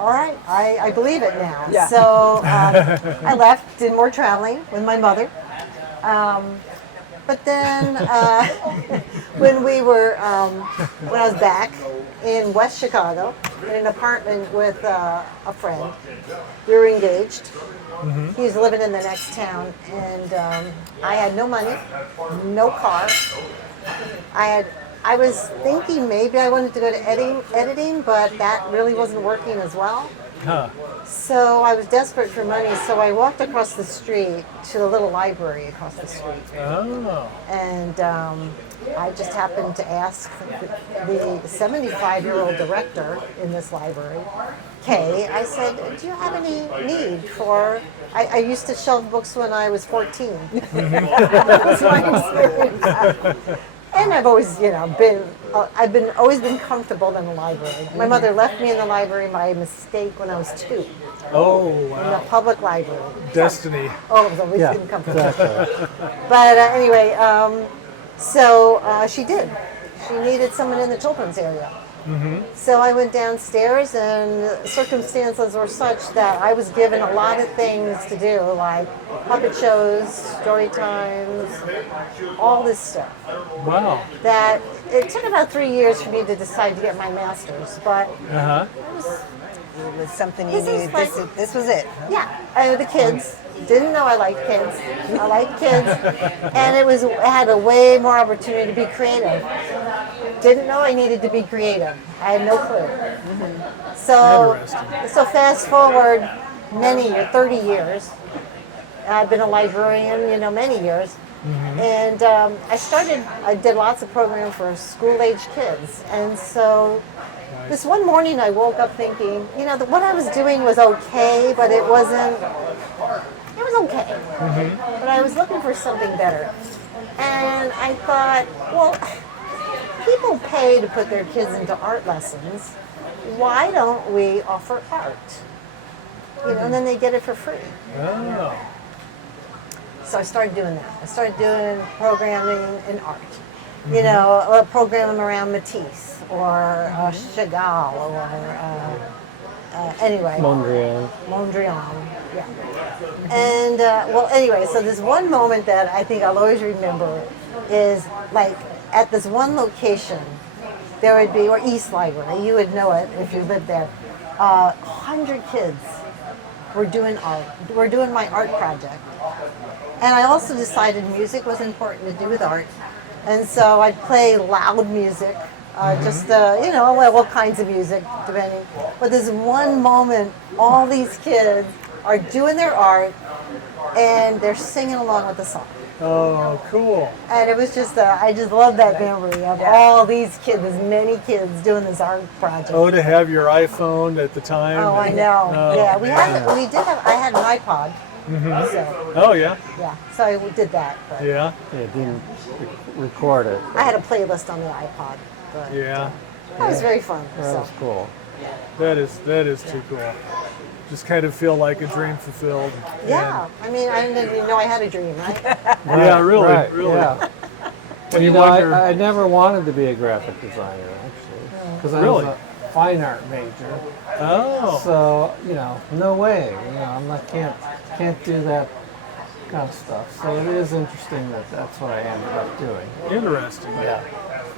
all right, I believe it now. Yeah. So I left, did more traveling with my mother. But then when I was back in West Chicago, in an apartment with a friend, we were engaged. He was living in the next town, and I had no money, no car. I was thinking maybe I wanted to go to editing, but that really wasn't working as well. Huh. So I was desperate for money, so I walked across the street to the little library across the street. Oh. And I just happened to ask the 75-year-old director in this library, Kay, I said, "Do you have any need for..." I used to shelve books when I was 14. That was my experience. And I've always, always been comfortable in the library. My mother left me in the library by mistake when I was 2, Oh, in the wow. public library. Destiny. Oh, I've always Yeah, been comfortable. exactly. But anyway, so she did. She needed someone in the children's area. So I went downstairs, and circumstances were such that I was given a lot of things to do, like puppet shows, story times, all this stuff. Wow. That it took about 3 years for me to decide to get my master's, but Uh huh. It was something you This is needed. like- This was it. yeah, the kids. Didn't know I liked kids. I liked kids, and it had a way more opportunity to be creative. Didn't know I needed to be creative. I had no clue. So, Interesting. so fast forward 30 years. I've been a librarian, many years. And I did lots of programs for school-age kids. And so this one morning I woke up thinking, what I was doing was okay, but it wasn't, it was okay. But I was looking for something better. And I thought, well, people pay to put their kids into art lessons. Why don't we offer art? And then they get it for free. Oh. So I started doing that. I started doing programming in art. A program around Matisse or Chagall or anyway. Mondrian, yeah. And anyway, so this one moment that I think I'll always remember is like at this one location, there would be, or East Library, you would know it if you lived there, 100 kids were doing art, were doing my art project. And I also decided music was important to do with art. And so I'd play loud music, all kinds of music, depending. But there's one moment, all these kids are doing their art, and they're singing along with the song. Oh, cool. And it was just, I just love that memory of all these kids, as many kids doing this art project. Oh, to have your iPhone at the time. Oh, I know. Oh, yeah, I had an iPod. So, oh, yeah. yeah, so I did that. But Yeah. It didn't record it. I had a playlist on the iPod. But Yeah. that was very fun. That was cool. That is too cool. Just kind of feel like a dream fulfilled. Yeah, I mean, I didn't even know I had a dream, right? Yeah, really, Right, really. Yeah. When You you know, wonder, I never wanted to be a graphic designer, actually. Because I Really? was a fine art major. oh, So, no way. I'm not, can't do that kind of stuff. So it is interesting that that's what I ended up doing. interesting. Yeah.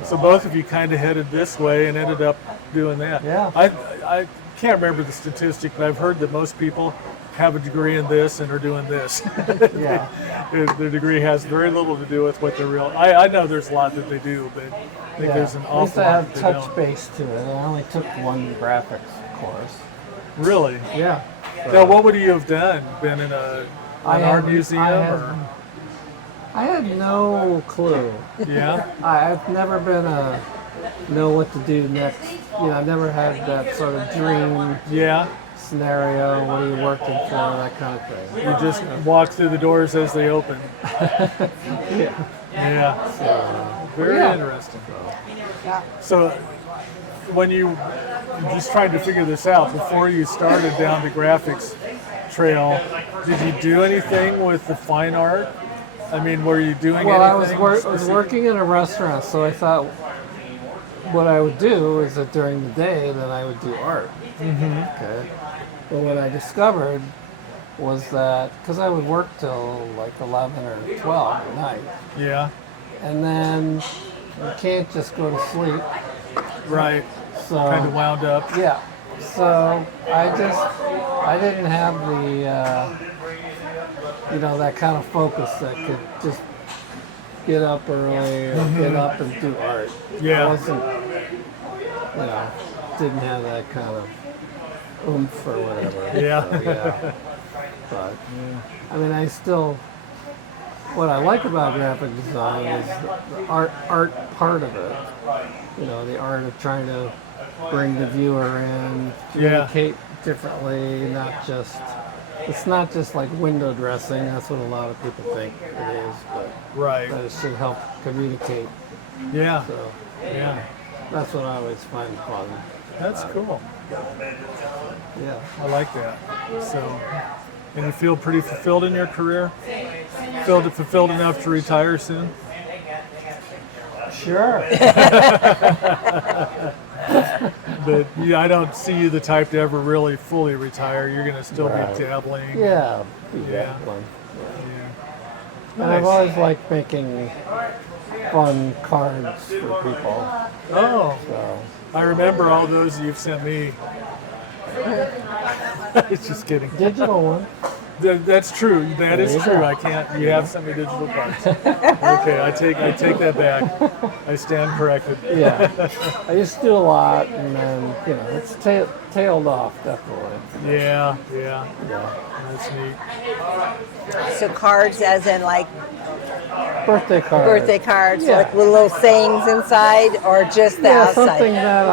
So both of you kind of headed this way and ended up doing that. Yeah. I can't remember the statistic, but I've heard that most people have a degree in this and are doing this. Yeah. Their degree has very little to do with what they're real. I know there's a lot that they do, but I think there's an At least awful I lot have that they touch don't. base to it. I only took one graphics course. Really? Yeah. Now, what would you have done? Been in an art museum or? I had no clue. Yeah. I've never been know what to do next. I've never had that sort of dream Yeah. scenario. What are you working for? That kind of thing. You just walk through the doors as they open. Yeah. Yeah. Very yeah. interesting. Yeah. So, when you just trying to figure this out before you started down the graphics trail, did you do anything with the fine art? I mean, were you doing Well, anything? I was working in a restaurant, so I thought what I would do is that during the day, then I would do art. Okay. But what I discovered was that because I would work till like 11 or 12 at night, Yeah. and then you can't just go to sleep. Right. So Kind of wound up. yeah. So I didn't have the that kind of focus that could just get up early or get up and do art. Yeah. I wasn't, didn't have that kind of oomph or whatever. Yeah. So, yeah. But I mean, what I like about graphic design is the art part of it. The art of trying to bring the viewer in, communicate differently, it's not just like window dressing. That's what a lot of people think it is, but Right. it should help communicate. Yeah. So Yeah. that's what I always find fun. That's cool. Yeah. I like that. So, and you feel pretty fulfilled in your career? Fulfilled enough to retire soon? Sure. But yeah, I don't see you the type to ever really fully retire. You're going to still Right. be dabbling. Yeah. Yeah. One. Yeah. And I've Nice. always liked making fun cards for people. Oh, So I remember all those you've sent me. It's just kidding. digital one. That's true. That is There you true. go. I can't. You have sent me digital cards. Okay, I take that back. I stand corrected. Yeah. I used to do a lot, and then it's tailed off definitely. Yeah. Yeah. That's neat. So cards as in like birthday cards. Birthday cards, Yeah. like with little sayings inside, or just the Yeah, outside? something that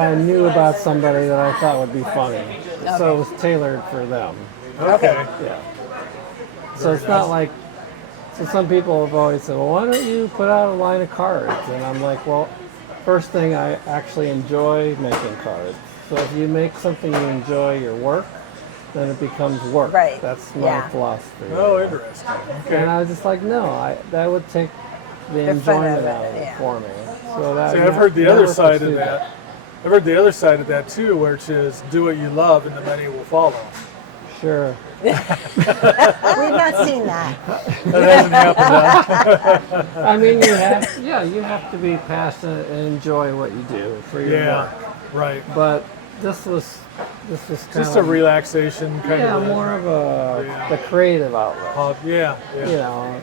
I knew about somebody that I thought would be funny. So it was tailored for them. Okay. Yeah. So it's not like, so some people have always said, well, why don't you put out a line of cards? And I'm like, well, first thing, I actually enjoy making cards. So if you make something you enjoy your work, then it becomes work. Right. That's my Yeah. philosophy. Oh, interesting. Okay. And I was just like, no, that would take the The fun enjoyment of it, out of it yeah. for me. So that See, I've heard the never other side of pursued that. I've heard the other side of that too, where it says, do what you love and the money will follow. Sure. We've not seen that. That hasn't happened. I mean, you have to be passionate and enjoy what you do for your Yeah, work. right. But this was kind Just of a relaxation kind yeah, of. more of Yeah. the creative outlet. Yeah, You yeah. know,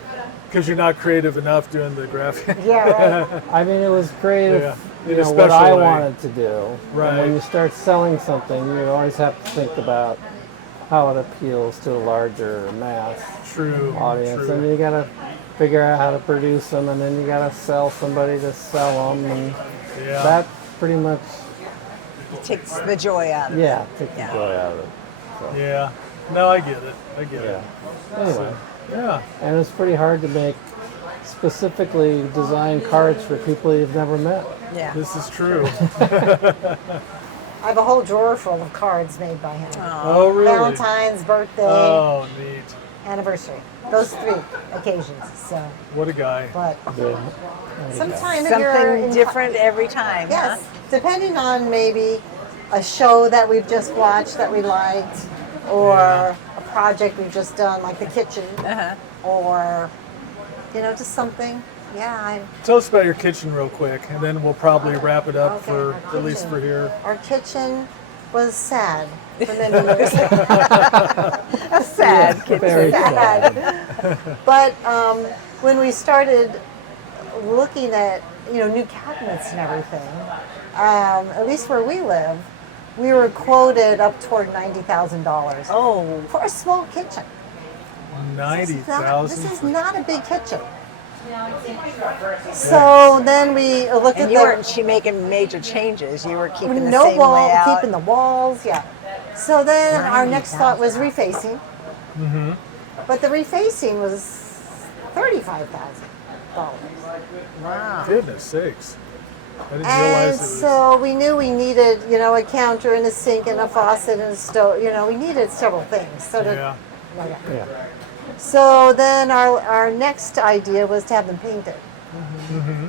Because you're not creative enough doing the graphic. Yeah, right. I mean, it was creative. Yeah. You In a know what special I way. wanted to do. Right. And when you start selling something, you always have to think about how it appeals to a larger mass True. audience, True. and you gotta figure out how to produce them, and then you gotta sell somebody to sell them, and Yeah. that pretty much It takes the joy out of it. take the Yeah. joy out of it. So, Yeah. No, I get it. I get yeah. it. Anyway, Yeah. and it's pretty hard to make specifically designed cards for people you've never met. Yeah. This is true. I have a whole drawer full of cards made by him. Oh, really? Valentine's, birthday, Oh, neat. anniversary. Those 3 occasions. So, What a guy. but Yeah. sometimes if you're Something in, different every time. Yes, depending on maybe a show that we've just watched that we liked, or Yeah. a project we've just done, like the kitchen, Huh? or just something. Yeah, Tell us about your kitchen real quick, and then we'll probably wrap it up Okay, for our at least kitchen. for here. Our kitchen was sad for many years. A sad kitchen. Very sad. But when we started looking at new cabinets and everything, at least where we live, we were quoted up toward $90,000 Oh, for a small kitchen. This is 90,000. not a big kitchen. So then we looked and at you the weren't making major changes. You were keeping the no same wall, layout. keeping the walls, yeah. So then our next thought was refacing. Mm-hmm. But the refacing was $35,000. Wow. Goodness sakes. I didn't And realize it was. so we knew we needed, a counter and a sink and a faucet and a stove. We needed several things. So Yeah. Yeah. So then our next idea was to have them painted. Mm-hmm.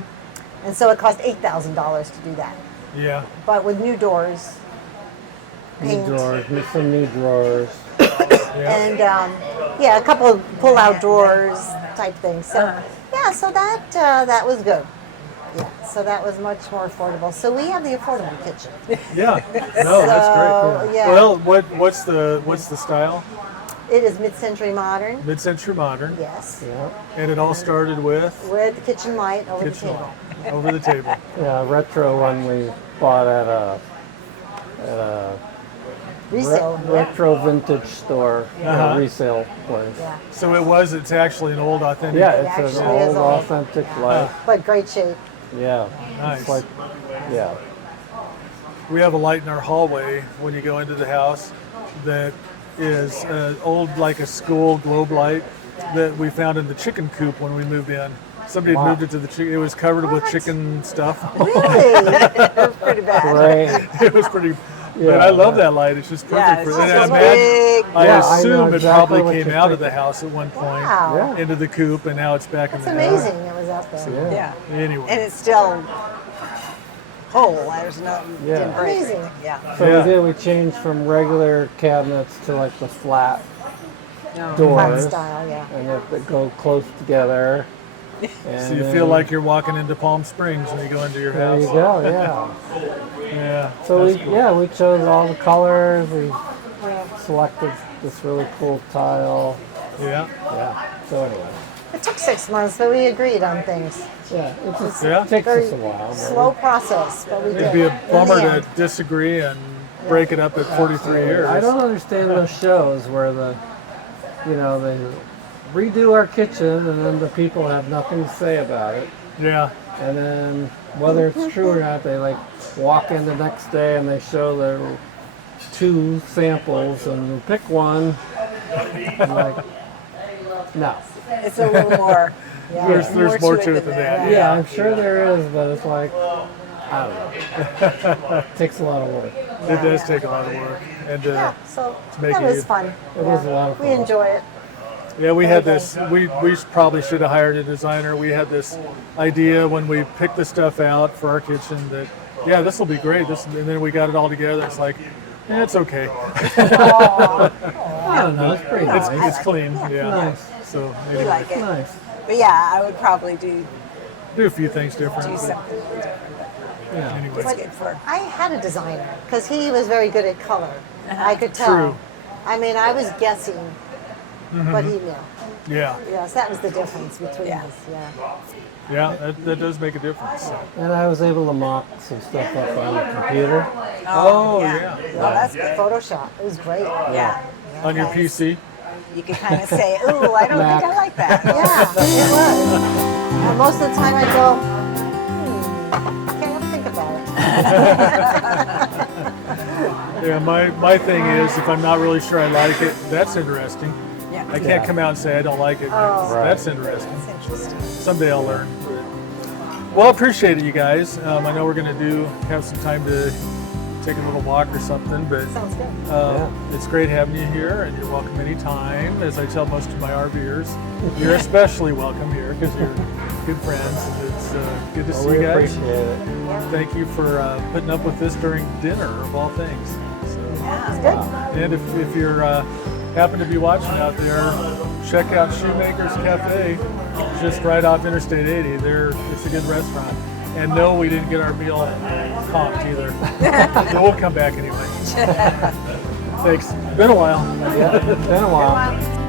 And so it cost $8,000 to do that. Yeah. But with new doors, New paint, drawers, some new drawers. Yeah. and a couple of pull-out drawers type things. So so that was good. Yeah, so that was much more affordable. So we have the affordable kitchen. Yeah. No, that's So, great. yeah. Well, what's the style? It is mid-century modern. Mid-century modern. Yes, Yeah. And it all started with with the kitchen light over kitchen the table. light over the table. Yeah, retro one we bought at a Resale. retro vintage store, Uh-huh. resale place. Yeah, So it's actually an old authentic. Yeah, It it's an actually old is old. authentic light. but great shape. Yeah. Nice. It's like, yeah. We have a light in our hallway when you go into the house that is old, like a school globe light that we found in the chicken coop when we moved in. Somebody had Wow. moved it to the chicken. It was covered with chicken stuff. Really? That's pretty bad. Great. It was pretty. But Yeah. I love that light. It's just perfect Yeah, for it's that. just I big. I Yeah, I know assume exactly it probably what came you're out of the thinking. house at one point Wow. Yeah. into the coop, and now it's back That's in the amazing. It was out there. Yeah. Yeah. Anyway. And it's still whole. There's no Yeah. didn't break. Amazing. Yeah. So Yeah. we changed from regular cabinets to like the flat No. Flat doors. style, yeah. And that go close together. And So you then- feel like you're walking into Palm Springs when you go into your There house. you go, yeah. Yeah. So that's cool. we chose all the colors. We selected this really cool tile. Yeah. Yeah. So anyway, It took 6 months, but we agreed on things. yeah, it just Yeah. takes Very us a while. but slow process, but we did. It'd be a In the bummer to end. disagree and break it up at 43 years. I don't understand those shows where the redo our kitchen, and then the people have nothing to say about it. Yeah. And then, whether it's true or not, they like walk in the next day and they show their 2 samples and pick one. I'm like, no. It's a little more. Yeah, There's more to it than that. Yeah, I'm sure there is, but it's like, I don't know. It takes a lot of work. It does take a lot of work. And Yeah, so make that it- was fun. It was a lot of We fun. enjoy it. yeah, we had this. We probably should have hired a designer. We had this idea when we picked the stuff out for our kitchen that, yeah, this will be great. And then we got it all together. It's like, it's okay. I don't know. It's pretty It's, nice. it's clean. Yeah. Nice. So We anyway, like it. Nice. But yeah, I would probably do do a few things different. something but different. Yeah. anyway, It's good for. I had a designer because he was very good at color. I could tell. True. I mean, I was guessing, but he knew. yeah, Yes, that was the difference between Yeah. us. Yeah. yeah, that does make a difference. So. And I was able to mock some stuff up on the computer. Oh, yeah. Well, that's good. Photoshop. It was great. Yeah. On your PC. You could kind of say, "Ooh, I don't think I like that." Yeah, it was. And most of the time I go, can't think about it. Yeah, my thing is if I'm not really sure I like it, that's interesting. Yeah. I can't come out and say I don't like it. That's interesting. That's interesting. Someday I'll learn. Well, I appreciate it, you guys. I know we're going to have some time to take a little walk or something, but Sounds good. it's great having you here, and you're welcome anytime. As I tell most of my RVers, you're especially welcome here because you're good friends. And it's good to see We you guys. appreciate it. Thank you for putting up with this during dinner, of all things. So, Yeah. and if you're happen to be watching out there, check out Shoemakers Cafe, just right off Interstate 80. It's a good restaurant. And no, we didn't get our meal comped either. But we'll come back anyway. Thanks. Been a while. Yeah, it's been a while.